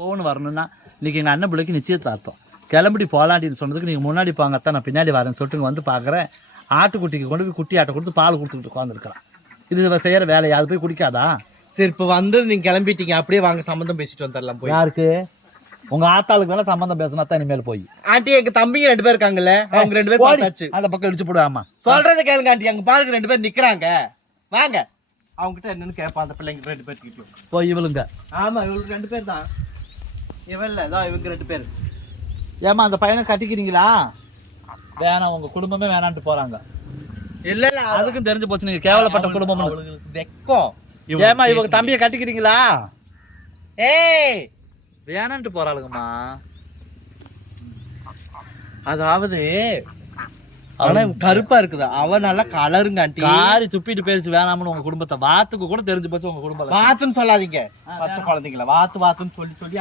போகணும் வரணும்னா இன்னைக்கு எங்கள் அண்ணன் பிள்ளைக்கு நிச்சயதார்த்தம் கிளம்பி போகலாண்டின்னு சொன்னதுக்கு நீங்கள் முன்னாடி போங்கத்தான் நான் பின்னாடி வரேன்னு சொல்லிட்டு வந்து பார்க்குறேன். ஆட்டுக்குட்டிக்கு கொண்டு போய் குட்டி ஆட்டை கொடுத்து பால் கொடுத்துக்கிட்டு உட்காந்துருக்கான். இது செய்கிற வேலையை அது போய் குடிக்காதா? சரி இப்போ வந்து நீங்க கிளம்பிட்டீங்க, அப்படியே வாங்க சம்மந்தம் பேசிட்டு வந்துடலாம். போய் யாருக்கு? உங்க ஆத்தாளுக்கு வேலை சம்பந்தம் பேசினா தான் இனிமேல் போய். ஆண்டி எங்க தம்பிங்க 2 பேர் இருக்காங்கல்ல, அவங்க 2 பேர் பார்த்தாச்சு. அந்த பக்கம் இடிச்சு போடுவாமா சொல்றதை கேளுங்க ஆண்டி, அங்க பாருங்க 2 பேர் நிக்கிறாங்க, வாங்க அவங்க கிட்ட என்னன்னு கேட்பா. அந்த பிள்ளைங்க 2 பேர் போய் இவளுங்க. ஆமா இவளுக்கு 2 பேர் தான், இவல்ல தான் இவங்க 2 பேர். ஏமா அந்த பையனை கட்டிக்கிறீங்களா? வேணாம், உங்க குடும்பமே வேணான்ட்டு போறாங்க. இல்ல இல்ல அதுக்கும் தெரிஞ்சு போச்சு நீங்க கேவலப்பட்ட குடும்பம். வெக்கம். ஏமா இவங்க தம்பியை கட்டிக்கிறீங்களா? ஏய் வேணான்ட்டு போறாளுங்கம்மா. அதாவது ஆனா கருப்பா இருக்குதா, அவ நல்லா கலருங்க ஆண்டி. காரி துப்பிட்டு பேசி வேணாம்னு உங்க குடும்பத்தை வாத்துக்கு கூட தெரிஞ்சு போச்சு. உங்க குடும்பம் வாத்துன்னு சொல்லாதீங்க, பச்சை குழந்தைங்கள வாத்துன்னு சொல்லி